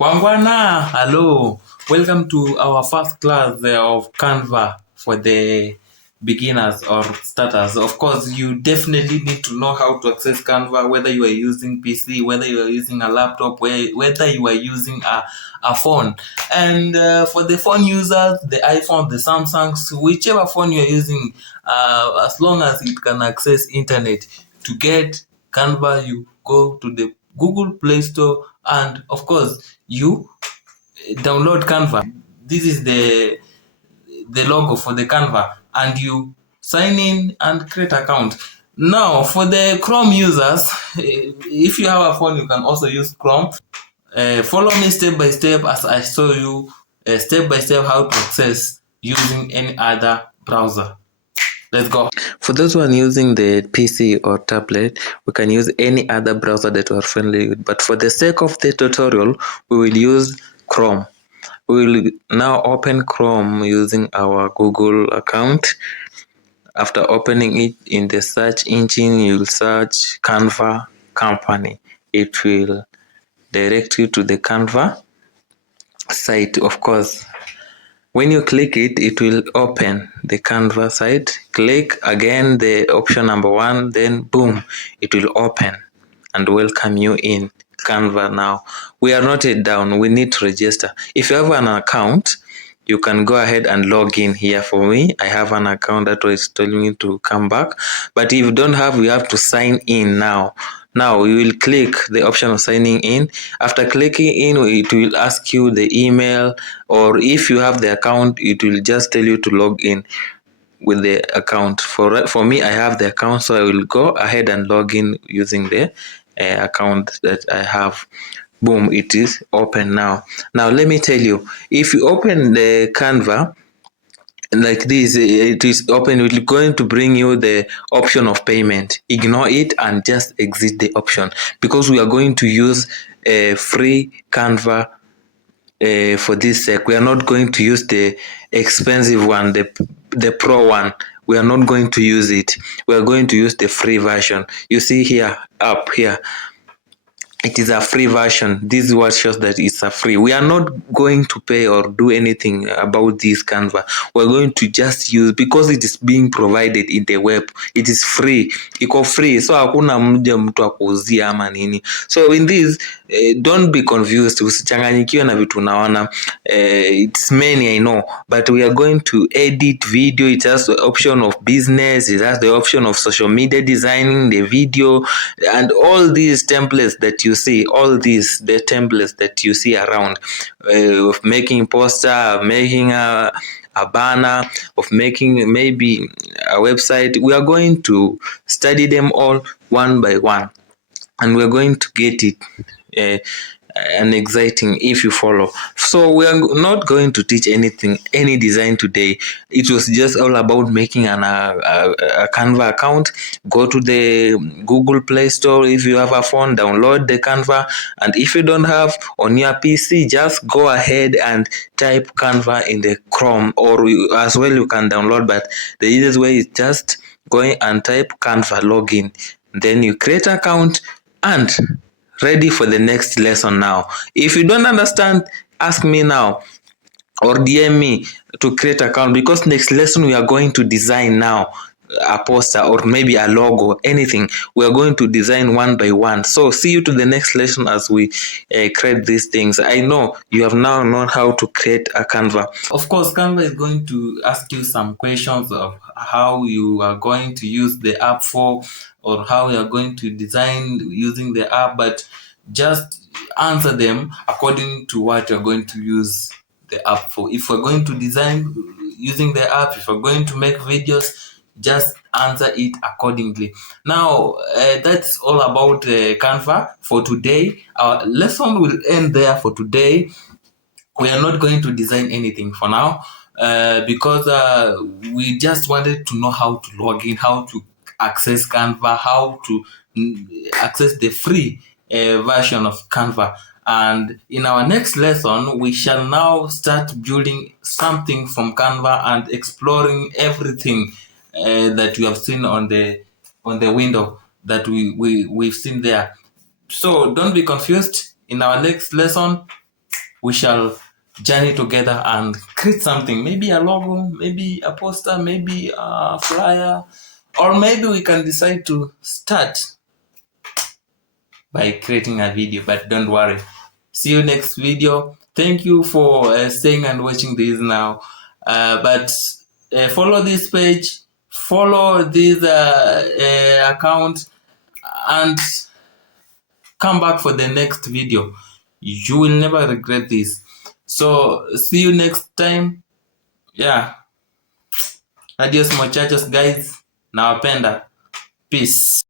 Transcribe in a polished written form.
Wangwana, hello. Welcome to our first class of Canva for the beginners or starters. Of course, you definitely need to know how to access Canva, whether you are using PC, whether you are using a laptop, whether you are using a phone. And for the phone users, the iPhone, the Samsungs, whichever phone you are using, as long as it can access internet, to get Canva, you go to the Google Play Store, and of course you download Canva. This is the logo for the Canva, and you sign in and create account. Now for the Chrome users, if you have a phone, you can also use Chrome. Follow me step by step as I show you step by step how to access using any other browser. Let's go. For those who are using the PC or tablet, we can use any other browser that we are friendly with. But for the sake of the tutorial, we will use Chrome. We will now open Chrome using our Google account. After opening it in the search engine, you'll search Canva Company. It will direct you to the Canva site, of course. When you click it, it will open the Canva site. Click again the option number 1, then boom, it will open and welcome you in Canva now. We are not yet down, we need to register. If you have an account, you can go ahead and log in here. For me, I have an account that was telling me to come back. But if you don't have, you have to sign in now. Now you will click the option of signing in. After clicking in, it will ask you the email, or if you have the account, it will just tell you to log in with the account. For me, I have the account, so I will go ahead and log in using the account that I have. Boom, it is open now. Now let me tell you, if you open the Canva like this, it is open, it will going to bring you the option of payment. Ignore it and just exit the option, because we are going to use a free Canva for this sake. We are not going to use the expensive one, the pro one. We are not going to use it. We are going to use the free version. You see here, up here, it is a free version. This is what shows that it's a free. We are not going to pay or do anything about this Canva. We're going to just use, because it is being provided in the web. It is free. Iko free. So hakuna mtu akuuzia ama nini. So in this, don't be confused. Usichanganyikiwe na vitu unaona. It's many, I know. But we are going to edit video. It has the option of business. It has the option of social media designing, the video, and all these templates that you see, the templates that you see around, of making poster, making a banner, of making maybe a website. We are going to study them all one by one, and we're going to get it and exciting if you follow. So we are not going to teach any design today. It was just all about making a Canva account. Go to the Google Play Store. If you have a phone, download the Canva, and if you don't have on your PC, just go ahead and type Canva in the Chrome, or as well you can download, but the easiest way is just going and type Canva login. Then you create an account and ready for the next lesson now. If you don't understand, ask me now or DM me to create account, because next lesson we are going to design now a poster or maybe a logo, anything. We are going to design one by one. So see you to the next lesson as we create these things. I know you have now known how to create a Canva. Of course, Canva is going to ask you some questions of how you are going to use the app for, or how you are going to design using the app, but just answer them according to what you're going to use the app for. If we're going to design using the app, if we're going to make videos, just answer it accordingly. Now, that's all about Canva for today. Our lesson will end there for today. We are not going to design anything for now, because we just wanted to know how to log in, how to access Canva, how to access the free version of Canva. And in our next lesson, we shall now start building something from Canva and exploring everything that you have seen on the window that we've seen there. So don't be confused. In our next lesson, we shall journey together and create something, maybe a logo, maybe a poster, maybe a flyer, or maybe we can decide to start by creating a video. But don't worry, see you next video. Thank you for staying and watching this now. But follow this page, follow this account, and come back for the next video. You will never regret this. So see you next time. Yeah, adios muchachos guys, nawapenda. Peace.